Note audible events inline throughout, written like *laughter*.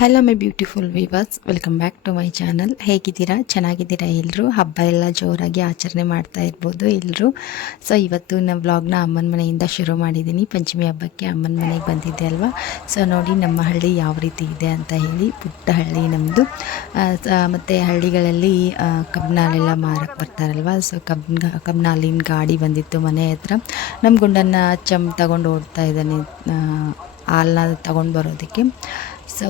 Hello my beautiful viewers welcome back to my channel ಹೇಗಿದ್ದೀರಾ? ಚೆನ್ನಾಗಿದ್ದೀರಾ ಎಲ್ಲರೂ ಹಬ್ಬ ಎಲ್ಲ ಜೋರಾಗಿ ಆಚರಣೆ ಮಾಡ್ತಾ ಇರ್ಬೋದು ಎಲ್ಲರೂ ಸೊ ಇವತ್ತು ನಾನು ವ್ಲಾಗ್ನ ಅಮ್ಮನ ಮನೆಯಿಂದ ಶುರು ಮಾಡಿದ್ದೀನಿ. ಪಂಚಮಿ ಹಬ್ಬಕ್ಕೆ ಅಮ್ಮನ ಮನೆಗೆ ಬಂದಿದ್ದೆ ಅಲ್ವಾ? ಸೊ ನೋಡಿ ನಮ್ಮ ಹಳ್ಳಿ ಯಾವ ರೀತಿ ಇದೆ ಅಂತ ಹೇಳಿ ಪುಟ್ಟ ಹಳ್ಳಿ ನಮ್ಮದು ಮತ್ತು ಹಳ್ಳಿಗಳಲ್ಲಿ ಕಬ್ನಾಲೆಲ್ಲ ಮಾರಕ್ಕೆ ಬರ್ತಾರಲ್ವ? ಸೊ ಕಬ್ನ, ಕಬ್ನಾಲಿನ ಗಾಡಿ ಬಂದಿತ್ತು ಮನೆ ಹತ್ರ. ನಮ್ಮ ಗುಂಡನ್ನು ಚಮ್ ತಗೊಂಡು ಓಡ್ತಾ ಇದ್ದಾನೆ ಹಾಲನ್ನ ತಗೊಂಡು ಬರೋದಕ್ಕೆ. ಸೊ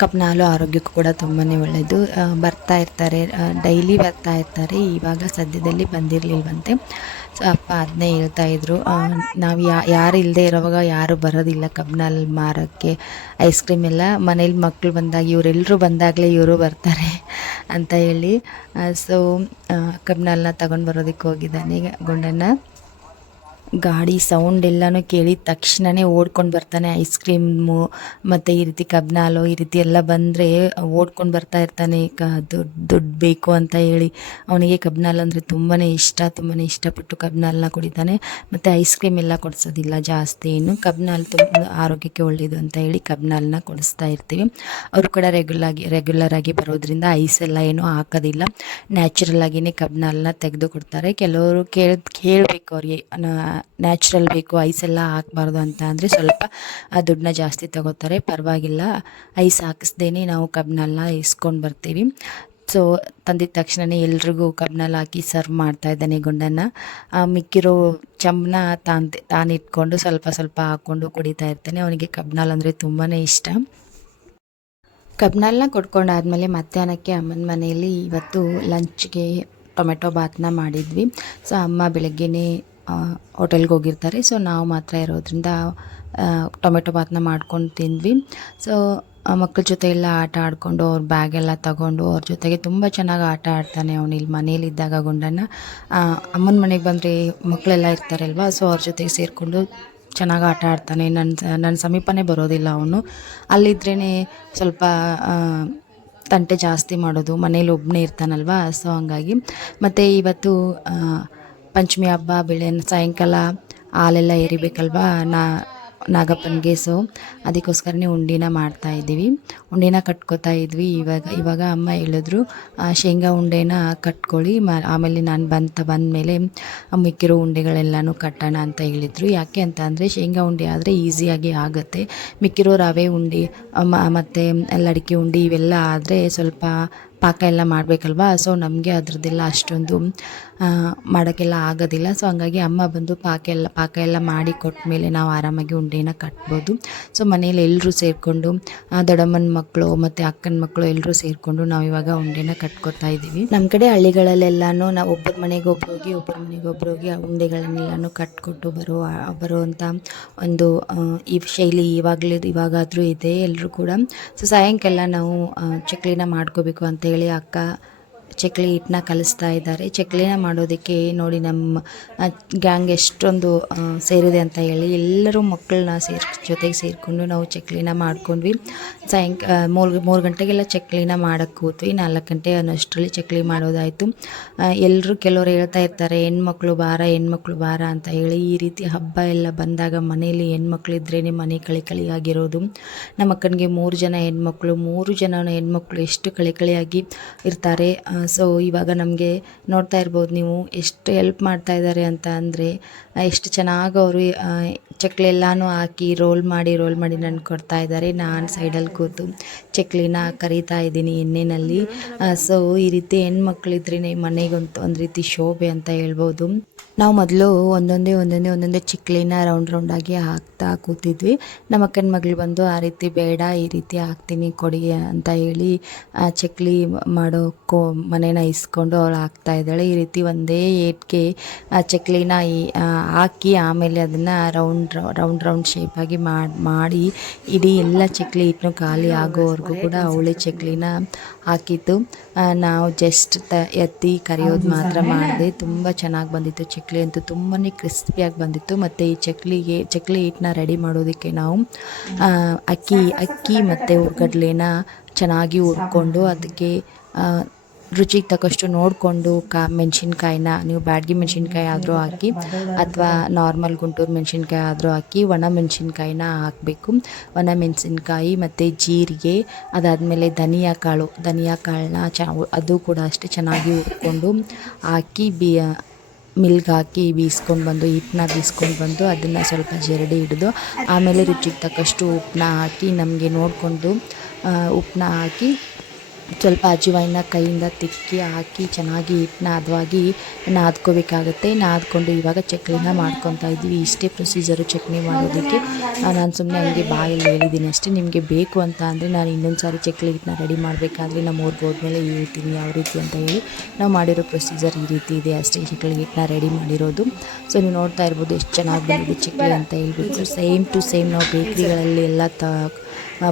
ಕಬ್ಬಿನ ಹಾಲು ಆರೋಗ್ಯಕ್ಕೂ ಕೂಡ ತುಂಬಾ ಒಳ್ಳೆಯದು ಬರ್ತಾ ಇರ್ತಾರೆ ಡೈಲಿ ಬರ್ತಾ ಇರ್ತಾರೆ. ಇವಾಗ ಸದ್ಯದಲ್ಲಿ ಬಂದಿರಲಿಲ್ವಂತೆ. ಸೊ ಅಪ್ಪ ಅದನ್ನೇ ಹೇಳ್ತಾ ಇದ್ರು. ನಾವು ಯಾ, ಯಾರು ಇಲ್ಲದೆ ಇರೋವಾಗ ಯಾರು ಬರೋದಿಲ್ಲ ಕಬ್ಬಿನಲ್ಲಿ ಮಾರೋಕ್ಕೆ. ಐಸ್ ಕ್ರೀಮ್ ಎಲ್ಲ ಮನೇಲಿ ಮಕ್ಕಳು ಬಂದಾಗ ಇವರೆಲ್ಲರೂ ಬಂದಾಗಲೇ ಇವರು ಬರ್ತಾರೆ *laughs* ಅಂತ ಹೇಳಿ. ಸೊ ಕಬ್ಬಿನಲ್ನ ತಗೊಂಡು ಬರೋದಕ್ಕೆ ಹೋಗಿದ್ದಾನೆ ಈಗ ಗುಂಡನ್ನ ಗಾಡಿ ಸೌಂಡ್ ಎಲ್ಲನೂ ಕೇಳಿದ ತಕ್ಷಣವೇ ಓಡ್ಕೊಂಡು ಬರ್ತಾನೆ ಐಸ್ ಕ್ರೀಮು ಮತ್ತು ಈ ರೀತಿ ಕಬ್ನಾಲು ಈ ರೀತಿ ಎಲ್ಲ ಬಂದರೆ ಓಡ್ಕೊಂಡು ಬರ್ತಾ ಇರ್ತಾನೆ. ಕ ದುಡ್ಡು ದುಡ್ಡು ಬೇಕು ಅಂತ ಹೇಳಿ ಅವನಿಗೆ ಕಬ್ನಾಲ್ ಅಂದರೆ ತುಂಬಾ ಇಷ್ಟ ತುಂಬಾ ಇಷ್ಟಪಟ್ಟು ಕಬ್ನಾಲ್ನ ಕುಡಿತಾನೆ. ಮತ್ತು ಐಸ್ ಕ್ರೀಮ್ ಎಲ್ಲ ಕೊಡಿಸೋದಿಲ್ಲ, ಜಾಸ್ತಿ ಏನು. ಕಬ್ನಾಲ್ ತುಂಬ ಆರೋಗ್ಯಕ್ಕೆ ಒಳ್ಳೆಯದು ಅಂತ ಹೇಳಿ ಕಬ್ನಾಲ್ನ ಕೊಡಿಸ್ತಾ ಇರ್ತೀವಿ. ಅವರು ಕೂಡ ರೆಗ್ಯುಲಾಗಿ ರೆಗ್ಯುಲರ್ ಆಗಿ ಬರೋದ್ರಿಂದ ಐಸ್ ಎಲ್ಲ ಏನೂ ಹಾಕೋದಿಲ್ಲ. ನ್ಯಾಚುರಲ್ ಆಗಿನೇ ಕಬ್ನಾಲ್ನ ತೆಗೆದು ಕೊಡ್ತಾರೆ. ಕೆಲವರು ಕೇಳಿ, ಕೇಳಬೇಕು ಅವ್ರಿಗೆ ನ್ಯಾಚುರಲ್ ಬೇಕು, ಐಸ್ ಎಲ್ಲ ಹಾಕ್ಬಾರ್ದು ಅಂತ ಅಂದರೆ ಸ್ವಲ್ಪ ಆ ದುಡ್ಡನ್ನ ಜಾಸ್ತಿ ತಗೋತಾರೆ. ಪರವಾಗಿಲ್ಲ, ಐಸ್ ಹಾಕಿಸ್ದೇನೆ ನಾವು ಕಬ್ಬಿನ ಹಾಲನ್ನ ಇಸ್ಕೊಂಡು ಬರ್ತೀವಿ. ಸೊ ತಂದಿದ ತಕ್ಷಣವೇ ಎಲ್ರಿಗೂ ಕಬ್ಬನಲ್ಲಿ ಹಾಕಿ ಸರ್ವ್ ಮಾಡ್ತಾ ಇದ್ದಾನೆ ಗುಂಡನ್ನು. ಮಿಕ್ಕಿರೋ ಚಮ್ನ ತಾನ್ ತಾನಿಟ್ಕೊಂಡು ಸ್ವಲ್ಪ ಸ್ವಲ್ಪ ಹಾಕ್ಕೊಂಡು ಕುಡಿತಾ ಇರ್ತಾನೆ. ಅವನಿಗೆ ಕಬ್ಬಿನಲ್ಲಿ ಅಂದರೆ ತುಂಬಾ ಇಷ್ಟ. ಕಬ್ಬನಲ್ಲ ಕೊಟ್ಕೊಂಡಾದ್ಮೇಲೆ ಮಧ್ಯಾಹ್ನಕ್ಕೆ ಅಮ್ಮನ ಮನೆಯಲ್ಲಿ ಇವತ್ತು ಲಂಚ್ಗೆ ಟೊಮೆಟೊ ಬಾತನ್ನ ಮಾಡಿದ್ವಿ. ಸೊ ಅಮ್ಮ ಬೆಳಗ್ಗೆನೇ ಹೋಟೆಲ್ಗೆ ಹೋಗಿರ್ತಾರೆ. ಸೊ ನಾವು ಮಾತ್ರ ಇರೋದ್ರಿಂದ ಟೊಮೆಟೊ ಬಾತನ್ನ ಮಾಡ್ಕೊಂಡು ತಿಂದ್ವಿ. ಸೊ ಮಕ್ಕಳ ಜೊತೆ ಎಲ್ಲ ಆಟ ಆಡಿಕೊಂಡು, ಅವ್ರ ಬ್ಯಾಗೆಲ್ಲ ತಗೊಂಡು, ಅವ್ರ ಜೊತೆಗೆ ತುಂಬ ಚೆನ್ನಾಗಿ ಆಟ ಆಡ್ತಾನೆ ಅವನು ಇಲ್ಲಿ ಮನೇಲಿದ್ದಾಗ ಗುಂಡಣ್ಣ. ಅಮ್ಮನ ಮನೆಗೆ ಬಂದರೆ ಮಕ್ಕಳೆಲ್ಲ ಇರ್ತಾರಲ್ವ? ಸೊ ಅವ್ರ ಜೊತೆಗೆ ಸೇರಿಕೊಂಡು ಚೆನ್ನಾಗಿ ಆಟ ಆಡ್ತಾನೆ. ನನ್ನ ನನ್ನ ಸಮೀಪನೇ ಬರೋದಿಲ್ಲ ಅವನು. ಅಲ್ಲಿದ್ರೇ ಸ್ವಲ್ಪ ತಂಟೆ ಜಾಸ್ತಿ ಮಾಡೋದು, ಮನೇಲಿ ಒಬ್ಬನೇ ಇರ್ತಾನಲ್ವಾ? ಸೊ ಹಂಗಾಗಿ. ಮತ್ತು ಇವತ್ತು ಪಂಚಮಿ ಹಬ್ಬ ಬೆಳೆ ಸಾಯಂಕಾಲ, ಹಾಲೆಲ್ಲ ಎರಿಬೇಕಲ್ವಾ ನಾ ನಾಗಪ್ಪನಿಗೆ ಸೊ ಅದಕ್ಕೋಸ್ಕರನೇ ಉಂಡಿನ ಮಾಡ್ತಾ ಇದ್ದೀವಿ. ಉಂಡಿನ ಕಟ್ಕೋತಾ ಇದ್ವಿ. ಇವಾಗ ಇವಾಗ ಅಮ್ಮ ಹೇಳಿದ್ರು ಶೇಂಗಾ ಉಂಡೆನ ಕಟ್ಕೊಳ್ಳಿ. ಮ, ಆಮೇಲೆ ನಾನು ಬಂತ, ಬಂದಮೇಲೆ ಮಿಕ್ಕಿರೋ ಉಂಡೆಗಳೆಲ್ಲನೂ ಕಟ್ಟೋಣ ಅಂತ ಹೇಳಿದರು. ಯಾಕೆ ಅಂತ ಅಂದರೆ, ಶೇಂಗಾ ಉಂಡೆ ಆದರೆ ಈಸಿಯಾಗಿ ಆಗುತ್ತೆ. ಮಿಕ್ಕಿರೋ ರವೆ ಉಂಡೆ ಮತ್ತು ಲಡಿಕೆ ಉಂಡೆ ಇವೆಲ್ಲ ಆದರೆ ಸ್ವಲ್ಪ ಪಾಕ ಎಲ್ಲ ಮಾಡಬೇಕಲ್ವಾ? ಸೊ, ನಮಗೆ ಅದರದ್ದೆಲ್ಲ ಅಷ್ಟೊಂದು ಮಾಡೋಕ್ಕೆಲ್ಲ ಆಗೋದಿಲ್ಲ. ಸೊ ಹಂಗಾಗಿ ಅಮ್ಮ ಬಂದು ಪಾಕ ಎಲ್ಲ ಪಾಕ ಎಲ್ಲ ಮಾಡಿ ಕೊಟ್ಟ ಮೇಲೆ ನಾವು ಆರಾಮಾಗಿ ಉಂಡೆನ ಕಟ್ಬೋದು. ಸೊ ಮನೇಲಿ ಎಲ್ಲರೂ ಸೇರಿಕೊಂಡು ದೊಡ್ಡಮ್ಮನ ಮಕ್ಕಳು ಮತ್ತು ಅಕ್ಕನ ಮಕ್ಕಳು ಎಲ್ಲರೂ ಸೇರಿಕೊಂಡು ನಾವು ಇವಾಗ ಉಂಡೆನ ಕಟ್ಕೋತಾ ಇದ್ದೀವಿ. ನಮ್ಮ ಕಡೆ ಹಳ್ಳಿಗಳಲ್ಲೆಲ್ಲನೂ ನಾವು ಒಬ್ಬರ ಮನೆಗೆ ಒಬ್ರು ಹೋಗಿ ಒಬ್ಬರ ಮನೆಗೆ ಒಬ್ರು ಹೋಗಿ ಆ ಉಂಡೆಗಳನ್ನೆಲ್ಲನೂ ಕಟ್ಕೊಟ್ಟು ಬರೋ ಬರುವಂಥ ಒಂದು ಈ ಶೈಲಿ ಇವಾಗಲೇ, ಇವಾಗಾದರೂ ಇದೆ ಎಲ್ಲರೂ ಕೂಡ. ಸೊ ಸಾಯಂಕಾಲ ನಾವು ಚಕ್ಲಿನ ಮಾಡ್ಕೋಬೇಕು ಅಂತೇಳಿ ಅಕ್ಕ ಚಕ್ಲಿ ಹಿಟ್ಟನ್ನ ಕಲಿಸ್ತಾ ಇದ್ದಾರೆ. ಚಕ್ಲಿನ ಮಾಡೋದಕ್ಕೆ ನೋಡಿ ನಮ್ಮ ಗ್ಯಾಂಗ್ ಎಷ್ಟೊಂದು ಸೇರಿದೆ ಅಂತ ಹೇಳಿ ಎಲ್ಲರೂ ಮಕ್ಕಳನ್ನ ಸೇರ್, ಜೊತೆಗೆ ಸೇರಿಕೊಂಡು ನಾವು ಚಕ್ಲಿನ ಮಾಡ್ಕೊಂಡ್ವಿ. ಸಾಯಂಕ ಮೂರು ಮೂರು ಗಂಟೆಗೆಲ್ಲ ಚಕ್ಲಿನ ಮಾಡೋಕ್ಕೆ ಕೂತ್ವಿ. ನಾಲ್ಕು ಗಂಟೆ ಅನ್ನೋಷ್ಟರಲ್ಲಿ ಚಕ್ಲಿ ಮಾಡೋದಾಯಿತು. ಎಲ್ಲರೂ ಕೆಲವರು ಹೇಳ್ತಾ ಇರ್ತಾರೆ, ಹೆಣ್ಮಕ್ಳು ಬಾರ ಹೆಣ್ಮಕ್ಳು ಬಾರ ಅಂತ ಹೇಳಿ ಈ ರೀತಿ ಹಬ್ಬ ಎಲ್ಲ ಬಂದಾಗ ಮನೆಯಲ್ಲಿ ಹೆಣ್ಮಕ್ಳು ಇದ್ರೇ ಮನೆ ಕಳಿ ಕಳಿಯಾಗಿರೋದು ನಮ್ಮ ಅಕ್ಕನಿಗೆ ಮೂರು ಜನ ಹೆಣ್ಮಕ್ಳು, ಮೂರು ಜನ ಹೆಣ್ಮಕ್ಳು ಎಷ್ಟು ಕಳಿ ಕಳಿಯಾಗಿ ಇರ್ತಾರೆ ಸೊ ಇವಾಗ ನಮಗೆ ನೋಡ್ತಾ ಇರ್ಬೋದು ನೀವು ಎಷ್ಟು ಹೆಲ್ಪ್ ಮಾಡ್ತಾ ಇದ್ದಾರೆ ಅಂತ ಅಂದರೆ ಎಷ್ಟು ಚೆನ್ನಾಗಿ ಅವರು ಚಕ್ಲೆಲ್ಲಾನು ಹಾಕಿ ರೋಲ್ ಮಾಡಿ ರೋಲ್ ಮಾಡಿ ನನಗೆ ಕೊಡ್ತಾ ಇದ್ದಾರೆ. ನಾನು ಸೈಡಲ್ಲಿ ಕೂತು ಚಕ್ಲಿನ ಕರಿತಾ ಇದ್ದೀನಿ ಎಣ್ಣೆಯಲ್ಲಿ ಸೊ ಈ ರೀತಿ ಹೆಣ್ಮಕ್ಳಿದ್ರೇ ಮನೆಗೊಂದು ಒಂದು ರೀತಿ ಶೋಭೆ ಅಂತ ಹೇಳ್ಬೋದು. ನಾವು ಮೊದಲು ಒಂದೊಂದೇ ಒಂದೊಂದೇ ಒಂದೊಂದೇ ಚಿಕ್ಲಿನ ರೌಂಡ್ ರೌಂಡಾಗಿ ಹಾಕ್ತಾ ಕೂತಿದ್ವಿ. ನಮ್ಮ ಅಕ್ಕನ ಮಗಳು ಬಂದು, ಆ ರೀತಿ ಬೇಡ, ಈ ರೀತಿ ಹಾಕ್ತೀನಿ, ಕೊಡಿ ಅಂತ ಹೇಳಿ ಚಕ್ಲಿ ಮಾಡೋ ಕೋ ಮನೇನ ಇಸ್ಕೊಂಡು ಅವಳು ಹಾಕ್ತಾ ಇದ್ದಾಳೆ. ಈ ರೀತಿ ಒಂದೇ ಏಟ್ಗೆ ಆ ಚಕ್ಲಿನ ಹಾಕಿ ಆಮೇಲೆ ಅದನ್ನು ರೌಂಡ್ ರೌಂಡ್ ರೌಂಡ್ ಶೇಪಾಗಿ ಮಾಡಿ ಮಾಡಿ ಇಡೀ ಎಲ್ಲ ಚಕ್ಲಿ ಹಿಟ್ಟನ್ನು ಖಾಲಿ ಆಗೋವರೆಗೂ ಕೂಡ ಅವಳೇ ಚಕ್ಲಿನ ಹಾಕಿತ್ತು. ನಾವು ಜಸ್ಟ್ ತ ಎತ್ತಿ ಕರಿಯೋದು ಮಾತ್ರ ಮಾಡಿದೆ ತುಂಬ ಚೆನ್ನಾಗಿ ಬಂದಿತ್ತು ಚಕ್ಲಿ ಅಂತೂ ತುಂಬಾ ಕ್ರಿಸ್ಪಿಯಾಗಿ ಬಂದಿತ್ತು. ಮತ್ತು ಈ ಚಕ್ಲಿಗೆ ಚಕ್ಲಿ ಹಿಟ್ಟನ್ನ ರೆಡಿ ಮಾಡೋದಕ್ಕೆ ನಾವು ಅಕ್ಕಿ ಅಕ್ಕಿ ಮತ್ತು ಹುರ್ಗಡ್ಲೆನ ಚೆನ್ನಾಗಿ ಹುರ್ಕೊಂಡು ಅದಕ್ಕೆ ರುಚಿಗೆ ತಕ್ಕಷ್ಟು ನೋಡಿಕೊಂಡು ಕಾ ಮೆಣಸಿನ್ಕಾಯಿನ, ನೀವು ಬ್ಯಾಡ್ಗಿ ಮೆಣಸಿನ್ಕಾಯಿ ಆದರೂ ಹಾಕಿ, ಅಥವಾ ನಾರ್ಮಲ್ ಗುಂಟೂರು ಮೆಣಸಿನ್ಕಾಯಿ ಆದರೂ ಹಾಕಿ, ಒಣ ಮೆಣಸಿನ್ಕಾಯಿನ ಹಾಕಬೇಕು. ಒಣ ಮೆಣಸಿನ್ಕಾಯಿ ಮತ್ತು ಜೀರಿಗೆ, ಅದಾದಮೇಲೆ ಧನಿಯಾ ಕಾಳು ಧನಿಯಾ ಕಾಳನ್ನ ಚ, ಅದು ಕೂಡ ಅಷ್ಟೇ ಚೆನ್ನಾಗಿ ಹುರ್ಕೊಂಡು ಹಾಕಿ ಬಿ, ಮಿಲ್ಕ್ ಹಾಕಿ ಬೀಸ್ಕೊಂಡು ಬಂದು, ಹಿಟ್ಟನ್ನ ಬೀಸ್ಕೊಂಡು ಬಂದು ಅದನ್ನು ಸ್ವಲ್ಪ ಜರಡಿ ಹಿಡಿದು, ಆಮೇಲೆ ರುಚಿಗೆ ತಕ್ಕಷ್ಟು ಉಪ್ಪನ್ನ ಹಾಕಿ ನಮಗೆ ನೋಡಿಕೊಂಡು ಉಪ್ಪನ್ನ ಹಾಕಿ ಸ್ವಲ್ಪ ಅಜವಾಯಿನ ಕೈಯಿಂದ ತಿಕ್ಕಿ ಹಾಕಿ ಚೆನ್ನಾಗಿ ಹಿಟ್ಟನ್ನ ಹದವಾಗಿ ನಾದ್ಕೋಬೇಕಾಗುತ್ತೆ. ನಾದ್ಕೊಂಡು ಇವಾಗ ಚಕ್ಲಿನ ಮಾಡ್ಕೊತಾ ಇದ್ದೀವಿ ಇಷ್ಟೇ ಪ್ರೊಸೀಜರು ಚಟ್ನಿ ಮಾಡೋದಕ್ಕೆ. ನಾನು ಸುಮ್ಮನೆ ಹಂಗೆ ಬಾಯಲ್ಲಿ ಹೇಳಿದ್ದೀನಿ ಅಷ್ಟೇ. ನಿಮಗೆ ಬೇಕು ಅಂತ ಅಂದರೆ ನಾನು ಇನ್ನೊಂದು ಸಾರಿ ಚಕ್ಲಿ ಹಿಟ್ಟನ್ನ ರೆಡಿ ಮಾಡಬೇಕಾದ್ರೆ ನಮ್ಮ ಊರಿಗೆ ಹೋದ್ಮೇಲೆ ಹೇಳ್ತೀನಿ ಯಾವ ರೀತಿ ಅಂತ ಹೇಳಿ. ನಾವು ಮಾಡಿರೋ ಪ್ರೊಸೀಜರ್ ಈ ರೀತಿ ಇದೆ ಅಷ್ಟೇ. ಚಕ್ಲಿ ಹಿಟ್ಟನ್ನ ರೆಡಿ ಮಾಡಿರೋದು. ಸೊ ನೀವು ನೋಡ್ತಾ ಇರ್ಬೋದು ಎಷ್ಟು ಚೆನ್ನಾಗಿ ಬಂದಿದೆ ಚಕ್ಲಿ ಅಂತ ಹೇಳ್ಬಿಟ್ಟು. ಸೇಮ್ ಟು ಸೇಮ್ ನಾವು ಬೇಕ್ರಿಗಳಲ್ಲಿ ಎಲ್ಲ ತ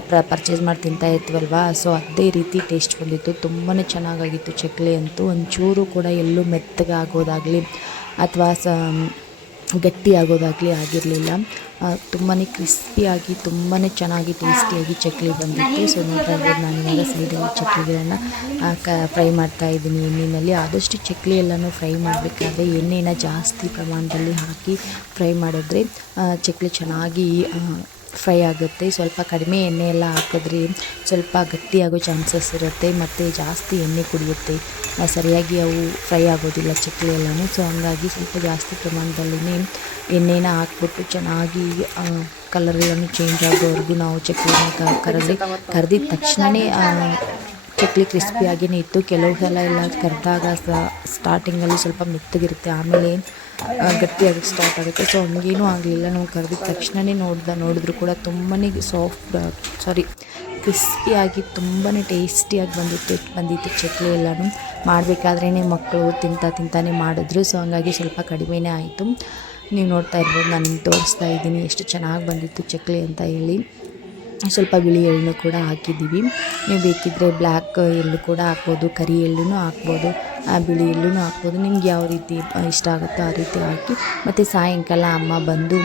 ಪ್ರ ಪರ್ಚೇಸ್ ಮಾಡಿ ತಿಂತಾ ಇರ್ತೀವಲ್ವ ಸೊ ಅದೇ ರೀತಿ ಟೇಸ್ಟ್ ಬಂದಿತ್ತು. ತುಂಬಾ ಚೆನ್ನಾಗಾಗಿತ್ತು ಚಕ್ಲಿ ಅಂತೂ. ಒಂಚೂರು ಕೂಡ ಎಲ್ಲೂ ಮೆತ್ತಗೆ ಆಗೋದಾಗಲಿ ಅಥವಾ ಸ ಗಟ್ಟಿ ಆಗೋದಾಗಲಿ ಆಗಿರಲಿಲ್ಲ ತುಂಬಾ ಕ್ರಿಸ್ಪಿಯಾಗಿ ತುಂಬಾ ಚೆನ್ನಾಗಿ ಟೇಸ್ಟಿಯಾಗಿ ಚಕ್ಲಿ ಬಂದಿತ್ತು. ಸೊ ನೋಡ್ತಾ ನಾನು ಇವಾಗ ಸೈಡಲ್ಲಿ ಚಕ್ಲಿಗಳನ್ನು ಕ ಫ್ರೈ ಮಾಡ್ತಾ ಇದ್ದೀನಿ ಎಣ್ಣೆಯಲ್ಲಿ ಆದಷ್ಟು ಚಕ್ಲಿ ಎಲ್ಲನೂ ಫ್ರೈ ಮಾಡಬೇಕಾದ್ರೆ ಎಣ್ಣೆನ ಜಾಸ್ತಿ ಪ್ರಮಾಣದಲ್ಲಿ ಹಾಕಿ ಫ್ರೈ ಮಾಡಿದ್ರೆ ಚಕ್ಲಿ ಚೆನ್ನಾಗಿ ಫ್ರೈ ಆಗುತ್ತೆ. ಸ್ವಲ್ಪ ಕಡಿಮೆ ಎಣ್ಣೆ ಎಲ್ಲ ಹಾಕಿದ್ರೆ ಸ್ವಲ್ಪ ಗಟ್ಟಿಯಾಗೋ ಚಾನ್ಸಸ್ ಇರುತ್ತೆ. ಮತ್ತು ಜಾಸ್ತಿ ಎಣ್ಣೆ ಕುಡಿಯುತ್ತೆ. ಸರಿಯಾಗಿ ಅವು ಫ್ರೈ ಆಗೋದಿಲ್ಲ ಚಕ್ಲಿ ಎಲ್ಲನೂ ಸೊ ಹಂಗಾಗಿ ಸ್ವಲ್ಪ ಜಾಸ್ತಿ ಪ್ರಮಾಣದಲ್ಲಿನೇ ಎಣ್ಣೆನ ಹಾಕ್ಬಿಟ್ಟು ಚೆನ್ನಾಗಿ ಕಲರ್ ಎಲ್ಲನೂ ಚೇಂಜ್ ಆಗೋವರೆಗೂ ನಾವು ಚಕ್ಲಿನ ಕರೆದಿ, ಕರೆದಿದ ತಕ್ಷಣವೇ ಚಕ್ಲಿ ಕ್ರಿಸ್ಪಿಯಾಗಿಯೇ ಇತ್ತು. ಕೆಲವು ಸಲ ಎಲ್ಲ ಕರೆದಾಗ ಸ್ಟಾರ್ಟಿಂಗಲ್ಲಿ ಸ್ವಲ್ಪ ಮೆತ್ತಗಿರುತ್ತೆ. ಆಮೇಲೆ ಗಟ್ಟಿಯಾಗಿ ಸ್ಟಾರ್ಟ್ ಆಗುತ್ತೆ. ಸೊ ಹಂಗೇನೂ ಆಗಲಿಲ್ಲ. ನಾವು ಕರೆದ ತಕ್ಷಣವೇ ನೋಡ್ದೆ, ನೋಡಿದ್ರು ಕೂಡ ತುಂಬಾ ಸಾಫ್ಟ್ ಸಾರಿ ಕ್ರಿಸ್ಪಿಯಾಗಿ ತುಂಬಾ ಟೇಸ್ಟಿಯಾಗಿ ಬಂದಿತ್ತು ಬಂದಿತ್ತು ಚಕ್ಲಿ ಎಲ್ಲನೂ. ಮಾಡಬೇಕಾದ್ರೇ ಮಕ್ಕಳು ತಿಂತಾ ತಿಂತಾನೆ ಮಾಡಿದ್ರು. ಸೊ ಹಂಗಾಗಿ ಸ್ವಲ್ಪ ಕಡಿಮೆನೇ ಆಯಿತು. ನೀವು ನೋಡ್ತಾ ಇರ್ಬೋದು, ನಾನು ತೋರಿಸ್ತಾ ಇದ್ದೀನಿ. ಎಷ್ಟು ಚೆನ್ನಾಗಿ ಬಂದಿತ್ತು ಚಕ್ಲಿ ಅಂತ ಹೇಳಿ. ಸ್ವಲ್ಪ ಬಿಳಿ ಎಳ್ಳು ಕೂಡ ಹಾಕಿದ್ದೀವಿ. ನೀವು ಬೇಕಿದ್ದರೆ ಬ್ಲ್ಯಾಕ್ ಎಳ್ಳು ಕೂಡ ಹಾಕ್ಬೋದು, ಕರಿ ಎಳ್ಳು ಹಾಕ್ಬೋದು ಬಿಳಿ ಎಳ್ಳು ಹಾಕ್ಬೋದು. ನಿಮ್ಗೆ ಯಾವ ರೀತಿ ಇಷ್ಟ ಆಗುತ್ತೋ ಆ ರೀತಿ ಹಾಕಿ. ಮತ್ತು ಸಾಯಂಕಾಲ ಅಮ್ಮ ಬಂದು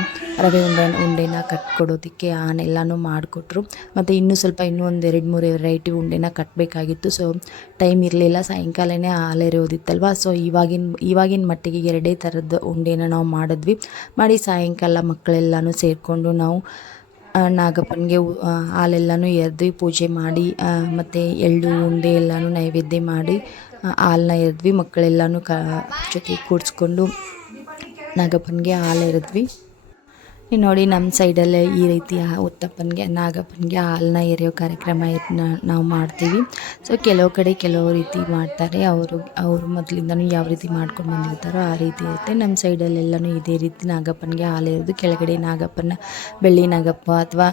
ರವೆ ಉಂಡೆ, ಉಂಡೆನ ಕಟ್ಕೊಡೋದಕ್ಕೆ ಆನೆಲ್ಲನೂ ಮಾಡಿಕೊಟ್ರು. ಮತ್ತು ಇನ್ನೂ ಸ್ವಲ್ಪ, ಇನ್ನೂ ಒಂದು ಎರಡು, ಮೂರು ವೆರೈಟಿ ಉಂಡೆನ ಕಟ್ಟಬೇಕಾಗಿತ್ತು ಸೊ ಟೈಮ್ ಇರಲಿಲ್ಲ. ಸಾಯಂಕಾಲನೇ ಆಲೆರೋದಿತ್ತಲ್ವ ಸೊ ಇವಾಗಿನ ಇವಾಗಿನ ಮಟ್ಟಿಗೆ ಎರಡೇ ಥರದ ಉಂಡೆನ ನಾವು ಮಾಡಿದ್ವಿ. ಮಾಡಿ ಸಾಯಂಕಾಲ ಮಕ್ಕಳೆಲ್ಲನೂ ಸೇರಿಕೊಂಡು ನಾವು ನಾಗಪ್ಪನಿಗೆ ಹಾಲೆಲ್ಲನೂ ಎರೆದು ಪೂಜೆ ಮಾಡಿ ಮತ್ತು ಎಳ್ಳು, ಉಂಡೆ ಎಲ್ಲನೂ ನೈವೇದ್ಯ ಮಾಡಿ ಹಾಲನ್ನ ಎರೆದ್ವಿ, ಮಕ್ಕಳೆಲ್ಲನೂ ಕ ಜೊತೆ ಕೂಡಿಸ್ಕೊಂಡು ನಾಗಪ್ಪನಿಗೆ ಹಾಲು ಎರೆದ್ವಿ. ನೋಡಿ ನಮ್ಮ ಸೈಡಲ್ಲೇ ಈ ರೀತಿಯ ಉತ್ತಪ್ಪನಿಗೆ, ನಾಗಪ್ಪನಿಗೆ ಹಾಲನ್ನ ಎರೆಯೋ ಕಾರ್ಯಕ್ರಮ ನಾವು ಮಾಡ್ತೀವಿ. ಸೊ ಕೆಲವು ಕಡೆ ಕೆಲವು ರೀತಿ ಮಾಡ್ತಾರೆ. ಅವರು ಅವರು ಮೊದಲಿಂದನೂ ಯಾವ ರೀತಿ ಮಾಡ್ಕೊಂಡು ಬಂದಿರ್ತಾರೋ ಆ ರೀತಿ ಇರುತ್ತೆ. ನಮ್ಮ ಸೈಡಲ್ಲೆಲ್ಲನೂ ಇದೇ ರೀತಿ ನಾಗಪ್ಪನಿಗೆ ಹಾಲು ಇರೋದು ಕೆಳಗಡೆ ನಾಗಪ್ಪನ ಬೆಳ್ಳಿ ನಾಗಪ್ಪ ಅಥವಾ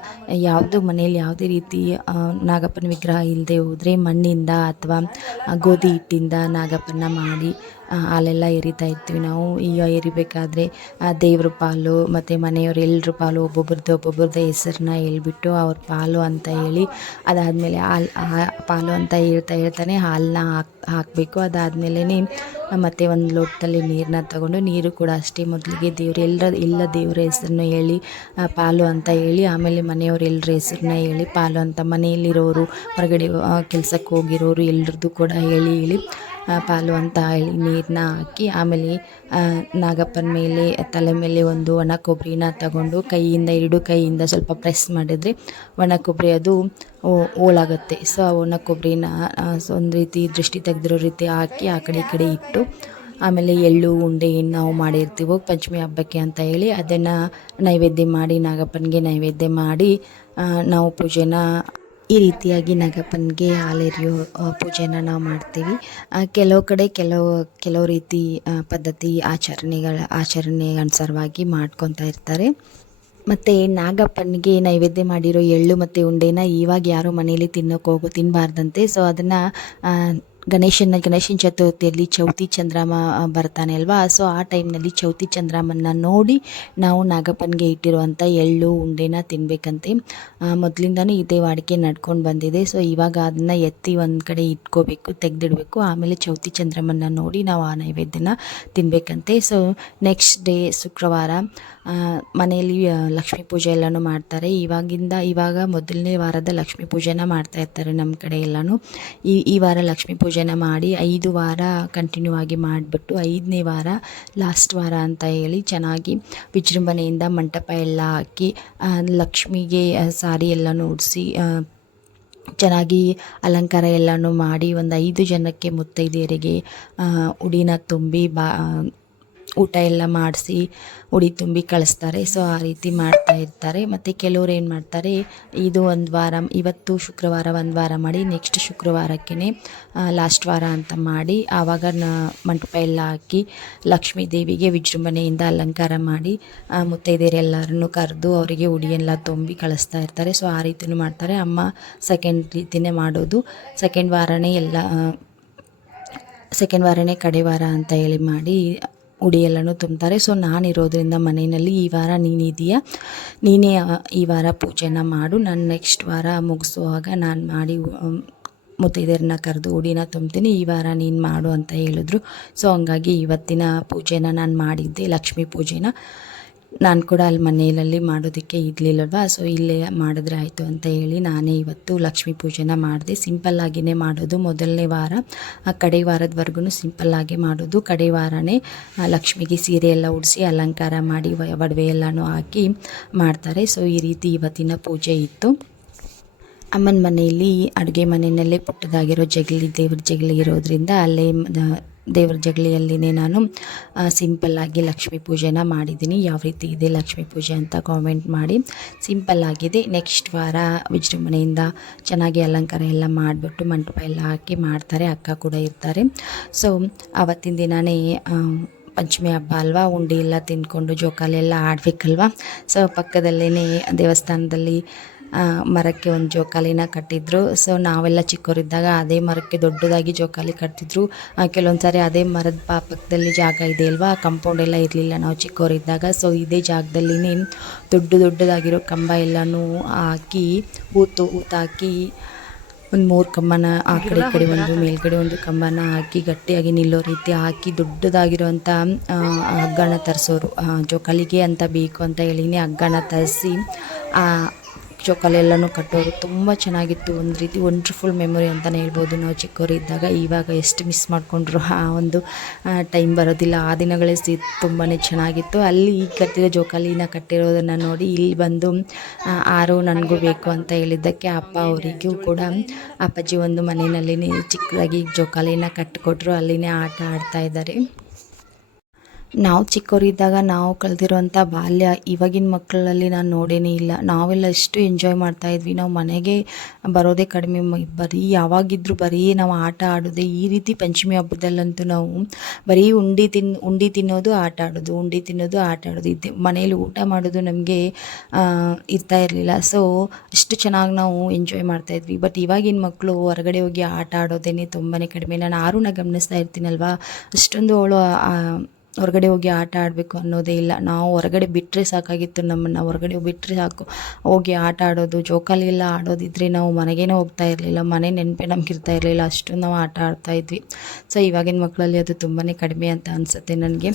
ಯಾವುದು ಮನೆಯಲ್ಲಿ ಯಾವುದೇ ರೀತಿ ನಾಗಪ್ಪನ ವಿಗ್ರಹ ಇಲ್ಲದೆ ಹೋದರೆ ಮಣ್ಣಿಂದ ಅಥವಾ ಗೋಧಿ ಹಿಟ್ಟಿಂದ ನಾಗಪ್ಪನ ಮಾಡಿ ಹಾಲೆಲ್ಲ ಎರಿತಾ ಇರ್ತೀವಿ. ನಾವು ಈಗ ಎರಿಬೇಕಾದ್ರೆ ದೇವ್ರ ಪಾಲು, ಮತ್ತು ಮನೆಯವ್ರ ಎಲ್ಲರ ಪಾಲು, ಒಬ್ಬೊಬ್ರದ್ದು ಒಬ್ಬೊಬ್ರದ್ದು ಹೆಸರನ್ನ ಹೇಳ್ಬಿಟ್ಟು ಅವ್ರ ಪಾಲು ಅಂತ ಹೇಳಿ ಅದಾದಮೇಲೆ ಹಾಲು ಪಾಲು ಅಂತ ಹೇಳ್ತಾ ಹೇಳ್ತಾನೆ ಹಾಲನ್ನ ಹಾಕ್, ಹಾಕಬೇಕು. ಅದಾದಮೇಲೆ ಮತ್ತು ಒಂದು ಲೋಟದಲ್ಲಿ ನೀರನ್ನ ತಗೊಂಡು ನೀರು ಕೂಡ ಅಷ್ಟೇ ಮೊದಲಿಗೆ ದೇವ್ರ ಎಲ್ಲರ ಎಲ್ಲ ದೇವ್ರ ಹೆಸ್ರನ್ನ ಹೇಳಿ ಪಾಲು ಅಂತ ಹೇಳಿ, ಆಮೇಲೆ ಮನೆಯವ್ರ ಎಲ್ಲರ ಹೆಸ್ರನ್ನ ಹೇಳಿ ಪಾಲು ಅಂತ ಮನೆಯಲ್ಲಿರೋರು, ಹೊರಗಡೆ ಕೆಲಸಕ್ಕೆ ಹೋಗಿರೋರು ಎಲ್ಲರದ್ದು ಕೂಡ ಹೇಳಿ ಹೇಳಿ ಪಾಲು ಅಂತ ಹೇಳಿ ನೀರನ್ನ ಹಾಕಿ ಆಮೇಲೆ ನಾಗಪ್ಪನ ಮೇಲೆ, ತಲೆ ಮೇಲೆ ಒಂದು ಒಣ ಕೊಬ್ಬರಿನ ತಗೊಂಡು ಕೈಯಿಂದ, ಎರಡು ಕೈಯಿಂದ ಸ್ವಲ್ಪ ಪ್ರೆಸ್ ಮಾಡಿದರೆ ಒಣ ಕೊಬ್ಬರಿ ಅದು ಓಲಾಗುತ್ತೆ. ಸೊ ಆ ಒಣ ಕೊಬ್ಬರಿನ ಒಂದು ರೀತಿ ದೃಷ್ಟಿ ತೆಗೆದಿರೋ ರೀತಿ ಹಾಕಿ ಆ ಕಡೆ ಈ ಕಡೆ ಇಟ್ಟು ಆಮೇಲೆ ಎಳ್ಳು, ಉಂಡೆ ಏನು ನಾವು ಮಾಡಿರ್ತೀವೋ ಪಂಚಮಿ ಹಬ್ಬಕ್ಕೆ ಅಂತ ಹೇಳಿ ಅದನ್ನು ನೈವೇದ್ಯ ಮಾಡಿ ನಾಗಪ್ಪನಿಗೆ ನೈವೇದ್ಯ ಮಾಡಿ ನಾವು ಪೂಜೆನ ಈ ರೀತಿಯಾಗಿ ನಾಗಪ್ಪನಿಗೆ ಹಾಲೆರೆಯೋ ಪೂಜೆನ ನಾವು ಮಾಡ್ತೀವಿ. ಕೆಲವು ಕಡೆ ಕೆಲವು ಕೆಲವು ರೀತಿ ಪದ್ಧತಿ, ಆಚರಣೆಗಳ, ಆಚರಣೆ ಅನುಸಾರವಾಗಿ ಮಾಡ್ಕೊತಾ ಇರ್ತಾರೆ. ಮತ್ತು ನಾಗಪ್ಪನಿಗೆ ನೈವೇದ್ಯ ಮಾಡಿರೋ ಎಳ್ಳು ಮತ್ತು ಉಂಡೆನ ಇವಾಗ ಯಾರೂ ಮನೇಲಿ ತಿನ್ನೋಕೆ ಹೋಗೋ ತಿನ್ನಬಾರ್ದಂತೆ ಸೊ ಅದನ್ನು ಗಣೇಶನ ಗಣೇಶನ ಚತುರ್ಥಿಯಲ್ಲಿ ಚೌತಿ ಚಂದ್ರಮ ಬರ್ತಾನೆ ಅಲ್ವಾ? ಸೊ ಆ ಟೈಮ್ನಲ್ಲಿ ಚೌತಿ ಚಂದ್ರಮನ್ನ ನೋಡಿ ನಾವು ನಾಗಪ್ಪನಿಗೆ ಇಟ್ಟಿರುವಂಥ ಎಳ್ಳು, ಉಂಡೆನ ತಿನ್ನಬೇಕಂತೆ ಮೊದಲಿಂದನೂ ಇದೇ ವಾಡಿಕೆ ನಡ್ಕೊಂಡು ಬಂದಿದೆ. ಸೊ ಇವಾಗ ಅದನ್ನು ಎತ್ತಿ ಒಂದು ಕಡೆ ಇಟ್ಕೋಬೇಕು, ತೆಗೆದಿಡಬೇಕು. ಆಮೇಲೆ ಚೌತಿ ಚಂದ್ರಮನ್ನ ನೋಡಿ ನಾವು ಆ ನೈವೇದ್ಯನ ತಿನ್ನಬೇಕಂತೆ ಸೊ ನೆಕ್ಸ್ಟ್ ಡೇ ಶುಕ್ರವಾರ ಮನೆಯಲ್ಲಿ ಲಕ್ಷ್ಮೀ ಪೂಜೆ ಎಲ್ಲನೂ ಮಾಡ್ತಾರೆ. ಇವಾಗಿಂದ, ಇವಾಗ ಮೊದಲನೇ ವಾರದ ಲಕ್ಷ್ಮೀ ಪೂಜೆನ ಮಾಡ್ತಾ ಇರ್ತಾರೆ ನಮ್ಮ ಕಡೆ ಎಲ್ಲನೂ. ಈ ಈ ವಾರ ಲಕ್ಷ್ಮೀ ಪೂಜೆ ಪೂಜೆನ ಮಾಡಿ ಐದು ವಾರ ಕಂಟಿನ್ಯೂ ಆಗಿ ಮಾಡಿಬಿಟ್ಟು ಐದನೇ ವಾರ ಲಾಸ್ಟ್ ವಾರ ಅಂತ ಹೇಳಿ ಚೆನ್ನಾಗಿ ವಿಜೃಂಭಣೆಯಿಂದ ಮಂಟಪ ಎಲ್ಲ ಹಾಕಿ ಲಕ್ಷ್ಮಿಗೆ ಸಾರಿ ಎಲ್ಲ ನೋಡಿಸಿ ಚೆನ್ನಾಗಿ ಅಲಂಕಾರ ಎಲ್ಲನೂ ಮಾಡಿ ಒಂದು ಐದು ಜನಕ್ಕೆ ಮುತ್ತೈದೆಯರಿಗೆ ಉಡಿನ ತುಂಬಿ ಬಾ ಊಟ ಎಲ್ಲ ಮಾಡಿಸಿ, ಉಡಿ ತುಂಬಿ ಕಳಿಸ್ತಾರೆ. ಸೊ ಆ ರೀತಿ ಮಾಡ್ತಾ ಇರ್ತಾರೆ. ಮತ್ತು ಕೆಲವ್ರು ಏನು ಮಾಡ್ತಾರೆ, ಇದು ಒಂದು ವಾರ, ಇವತ್ತು ಶುಕ್ರವಾರ ಒಂದು ವಾರ ಮಾಡಿ ನೆಕ್ಸ್ಟ್ ಶುಕ್ರವಾರಕ್ಕೇ ಲಾಸ್ಟ್ ವಾರ ಅಂತ ಮಾಡಿ, ಆವಾಗ ಮಂಟಪ ಎಲ್ಲ ಹಾಕಿ, ಲಕ್ಷ್ಮೀ ದೇವಿಗೆ ವಿಜೃಂಭಣೆಯಿಂದ ಅಲಂಕಾರ ಮಾಡಿ ಮುತ್ತೈದೆಯರೆಲ್ಲರನ್ನು ಕರೆದು ಅವರಿಗೆ ಉಡಿಯೆಲ್ಲ ತುಂಬಿ ಕಳಿಸ್ತಾ ಇರ್ತಾರೆ. ಸೊ ಆ ರೀತಿಯೂ ಮಾಡ್ತಾರೆ. ಅಮ್ಮ ಸೆಕೆಂಡ್ ರೀತಿಯೇ ಮಾಡೋದು. ಸೆಕೆಂಡ್ ವಾರನೇ ಎಲ್ಲ ಸೆಕೆಂಡ್ ವಾರನೇ ಕಡೆ ವಾರ ಅಂತ ಹೇಳಿ ಮಾಡಿ ಉಡಿ ಎಲ್ಲನೂ ತುಂಬ್ತಾರೆ ಸೊ, ನಾನಿರೋದ್ರಿಂದ ಮನೆಯಲ್ಲಿ ಈ ವಾರ ನೀನಿದೆಯಾ? ನೀನೇ ಈ ವಾರ ಪೂಜೆನ ಮಾಡು. ನಾನು ನೆಕ್ಸ್ಟ್ ವಾರ ಮುಗಿಸುವಾಗ ನಾನು ಮಾಡಿ ಮುತ್ತೈದೆಯರನ್ನ ಕರೆದು ಉಡಿನ ತುಂಬ್ತೀನಿ. ಈ ವಾರ ನೀನು ಮಾಡು ಅಂತ ಹೇಳಿದ್ರು. ಸೊ, ಹಂಗಾಗಿ ಇವತ್ತಿನ ಪೂಜೆನ ನಾನು ಮಾಡಿದ್ದೆ. ಲಕ್ಷ್ಮೀ ಪೂಜೆನ. ನಾನು ಕೂಡ ಅಲ್ಲಿ ಮನೆಯಲ್ಲಿ ಮಾಡೋದಕ್ಕೆ ಇರಲಿಲ್ಲಲ್ವ? ಸೊ ಇಲ್ಲೇ ಮಾಡಿದ್ರೆ ಆಯಿತು ಅಂತ ಹೇಳಿ ನಾನೇ ಇವತ್ತು ಲಕ್ಷ್ಮೀ ಪೂಜೆನ ಮಾಡಿದೆ. ಸಿಂಪಲ್ಲಾಗಿಯೇ ಮಾಡೋದು. ಮೊದಲನೇ ವಾರ, ಆ ಕಡೆ ವಾರದವರೆಗೂ ಆಗಿ ಮಾಡೋದು. ಕಡೆ ವಾರನೇ ಲಕ್ಷ್ಮಿಗೆ ಸೀರೆ ಎಲ್ಲ ಉಡಿಸಿ, ಅಲಂಕಾರ ಮಾಡಿ ಒಡವೆ ಎಲ್ಲನೂ ಹಾಕಿ ಮಾಡ್ತಾರೆ. ಸೊ ಈ ರೀತಿ ಇವತ್ತಿನ ಪೂಜೆ ಇತ್ತು. ಅಮ್ಮನ ಮನೆಯಲ್ಲಿ ಅಡುಗೆ ಮನೆಯಲ್ಲೇ ಪುಟ್ಟದಾಗಿರೋ ಜಗಲಿ ದೇವ್ರ ಜಗಲಿ ಇರೋದ್ರಿಂದ ಅಲ್ಲೇ ದೇವ್ರ ಜಗಲಿಯಲ್ಲಿನೇ ನಾನು ಸಿಂಪಲ್ಲಾಗಿ ಲಕ್ಷ್ಮೀ ಪೂಜೆನ ಮಾಡಿದ್ದೀನಿ. ಯಾವ ರೀತಿ ಇದೆ ಲಕ್ಷ್ಮೀ ಪೂಜೆ ಅಂತ ಕಾಮೆಂಟ್ ಮಾಡಿ. ಸಿಂಪಲ್ ಆಗಿದೆ. ನೆಕ್ಸ್ಟ್ ವಾರ ವಿಜೃಂಭಣೆಯಿಂದ ಚೆನ್ನಾಗಿ ಅಲಂಕಾರ ಎಲ್ಲ ಮಾಡಿಬಿಟ್ಟು ಮಂಟಪ ಎಲ್ಲ ಹಾಕಿ ಮಾಡ್ತಾರೆ. ಅಕ್ಕ ಕೂಡ ಇರ್ತಾರೆ. ಸೊ ಆವತ್ತಿನ ದಿನವೇ ಪಂಚಮಿ ಹಬ್ಬ ಅಲ್ವಾ? ಉಂಡೆ ಎಲ್ಲ ತಿಂದ್ಕೊಂಡು ಜೋಕಾಲಿ ಎಲ್ಲ ಆಡಬೇಕಲ್ವ? ಸೊ ಪಕ್ಕದಲ್ಲೇ ದೇವಸ್ಥಾನದಲ್ಲಿ ಮರಕ್ಕೆ ಒಂದು ಜೋಕಾಲಿನ ಕಟ್ಟಿದ್ರು. ಸೊ ನಾವೆಲ್ಲ ಚಿಕ್ಕವರಿದ್ದಾಗ ಅದೇ ಮರಕ್ಕೆ ದೊಡ್ಡದಾಗಿ ಜೋಕಾಲಿ ಕಟ್ಟಿದ್ರು. ಕೆಲವೊಂದು ಸಾರಿ ಅದೇ ಮರದ ಪಾಪಕದಲ್ಲಿ ಜಾಗ ಇದೆ ಅಲ್ವಾ? ಕಂಪೌಂಡ್ ಎಲ್ಲ ಇರಲಿಲ್ಲ ನಾವು ಚಿಕ್ಕವರಿದ್ದಾಗ ಸೊ ಇದೇ ಜಾಗದಲ್ಲಿನೇ ದೊಡ್ಡ ದೊಡ್ಡದಾಗಿರೋ ಕಂಬ ಎಲ್ಲನೂ ಹಾಕಿ, ಹೂತು, ಹೂತಾಕಿ, ಒಂದು ಮೂರು ಕಂಬನ ಆ ಕಡೆ ಈ ಕಡೆ ಒಂದು, ಮೇಲ್ಗಡೆ ಒಂದು ಕಂಬನ ಹಾಕಿ, ಗಟ್ಟಿಯಾಗಿ ನಿಲ್ಲೋ ರೀತಿ ಹಾಕಿ ದೊಡ್ಡದಾಗಿರುವಂಥ ಹಗ್ಗನ ತರಿಸೋರು. ಜೋಕಾಲಿಗೆ ಅಂತ ಬೇಕು ಅಂತ ಹೇಳಿನೇ ಹಗ್ಗಣ ತರಿಸಿ ಜೋಕಾಲಿ ಎಲ್ಲನೂ ಕಟ್ಟೋರು ತುಂಬ ಚೆನ್ನಾಗಿತ್ತು. ಒಂದು ರೀತಿ ವಂಡ್ರ್ಫುಲ್ ಮೆಮೊರಿ ಅಂತಲೇ ಹೇಳ್ಬೋದು. ನಾವು ಚಿಕ್ಕವರು ಇದ್ದಾಗ ಇವಾಗ ಎಷ್ಟು ಮಿಸ್ ಮಾಡಿಕೊಂಡ್ರು ಆ ಒಂದು ಟೈಮ್ ಬರೋದಿಲ್ಲ. ಆ ದಿನಗಳೇ ಸಿ ತುಂಬಾ ಚೆನ್ನಾಗಿತ್ತು. ಅಲ್ಲಿ ಈ ಕಟ್ಟಿರೋ ಜೋಕಾಲಿನ ಕಟ್ಟಿರೋದನ್ನು ನೋಡಿ ಇಲ್ಲಿ ಬಂದು ಆರು ನನಗೂ ಬೇಕು ಅಂತ ಹೇಳಿದ್ದಕ್ಕೆ ಅಪ್ಪ ಅವರಿಗೂ ಕೂಡ ಅಪ್ಪಾಜಿ ಒಂದು ಮನೆಯಲ್ಲಿ ಚಿಕ್ಕದಾಗಿ ಜೋಕಾಲಿನ ಕಟ್ಟಿಕೊಟ್ರು ಅಲ್ಲಿನೇ ಆಟ ಆಡ್ತಾ ಇದ್ದಾರೆ. ನಾವು ಚಿಕ್ಕವರಿದ್ದಾಗ ನಾವು ಕಳೆದಿರುವಂಥ ಬಾಲ್ಯ ಇವಾಗಿನ ಮಕ್ಕಳಲ್ಲಿ ನಾನು ನೋಡೇನೇ ಇಲ್ಲ. ನಾವೆಲ್ಲ ಎಷ್ಟು ಎಂಜಾಯ್ ಮಾಡ್ತಾ ಇದ್ವಿ. ನಾವು ಮನೆಗೆ ಬರೋದೇ ಕಡಿಮೆ. ಬರೀ ಯಾವಾಗಿದ್ರೂ ಬರೀ ನಾವು ಆಟ ಆಡೋದೇ ಈ ರೀತಿ ಪಂಚಮಿ ಹಬ್ಬದಲ್ಲಂತೂ ನಾವು ಬರೀ ಉಂಡಿ ತಿನ್, ಉಂಡಿ ತಿನ್ನೋದು, ಆಟ ಆಡೋದು, ಉಂಡಿ ತಿನ್ನೋದು, ಆಟ ಆಡೋದು ಇದ್ದೆ. ಮನೆಯಲ್ಲಿ ಊಟ ಮಾಡೋದು ನಮಗೆ ಇರ್ತಾ ಇರಲಿಲ್ಲ. ಸೊ ಅಷ್ಟು ಚೆನ್ನಾಗಿ ನಾವು ಎಂಜಾಯ್ ಮಾಡ್ತಾ ಇದ್ವಿ. ಬಟ್ ಇವಾಗಿನ ಮಕ್ಕಳು ಹೊರಗಡೆ ಹೋಗಿ ಆಟ ಆಡೋದೇ ತುಂಬಾ ಕಡಿಮೆ. ನಾನು ಆರುನ ಗಮನಿಸ್ತಾ ಇರ್ತೀನಲ್ವಾ? ಅಷ್ಟೊಂದು ಅವಳು ಹೊರಗಡೆ ಹೋಗಿ ಆಟ ಆಡಬೇಕು ಅನ್ನೋದೇ ಇಲ್ಲ. ನಾವು ಹೊರಗಡೆ ಬಿಟ್ಟರೆ ಸಾಕಾಗಿತ್ತು ನಮ್ಮನ್ನು. ಹೊರಗಡೆ ಬಿಟ್ಟರೆ ಸಾಕು. ಹೋಗಿ ಆಟ ಆಡೋದು ಜೋಕಾಲಿ ಎಲ್ಲ ಆಡೋದಿದ್ರೆ ನಾವು ಮನೆಗೇನೆ ಹೋಗ್ತಾ ಇರಲಿಲ್ಲ. ಮನೆ ನೆನಪೇ ನಮ್ಗೆ ಇರ್ತಾ ಇರಲಿಲ್ಲ. ಅಷ್ಟು ನಾವು ಆಟ ಆಡ್ತಾ ಇದ್ವಿ. ಸೊ ಇವಾಗಿನ ಮಕ್ಕಳಲ್ಲಿ ಅದು ತುಂಬಾ ಕಡಿಮೆ ಅಂತ ಅನಿಸುತ್ತೆ ನನಗೆ.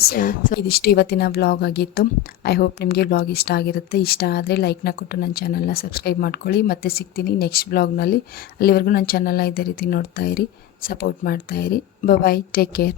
ಸೊ ಇದಿಷ್ಟು ಇವತ್ತಿನ ಬ್ಲಾಗ್ ಆಗಿತ್ತು. ಐ ಹೋಪ್ ನಿಮಗೆ ಬ್ಲಾಗ್ ಇಷ್ಟ ಆಗಿರುತ್ತೆ. ಇಷ್ಟ ಆದರೆ ಲೈಕ್ನ ಕೊಟ್ಟು ನನ್ನ ಚಾನಲ್ನ ಸಬ್ಸ್ಕ್ರೈಬ್ ಮಾಡ್ಕೊಳ್ಳಿ. ಮತ್ತೆ ಸಿಗ್ತೀನಿ ನೆಕ್ಸ್ಟ್ ಬ್ಲಾಗ್ನಲ್ಲಿ ಅಲ್ಲಿವರೆಗೂ ನನ್ನ ಚಾನಲ್ನ ಇದೇ ರೀತಿ ನೋಡ್ತಾ ಇರಿ. ಸಪೋರ್ಟ್ ಮಾಡ್ತಾ ಇರಿ. Bye take care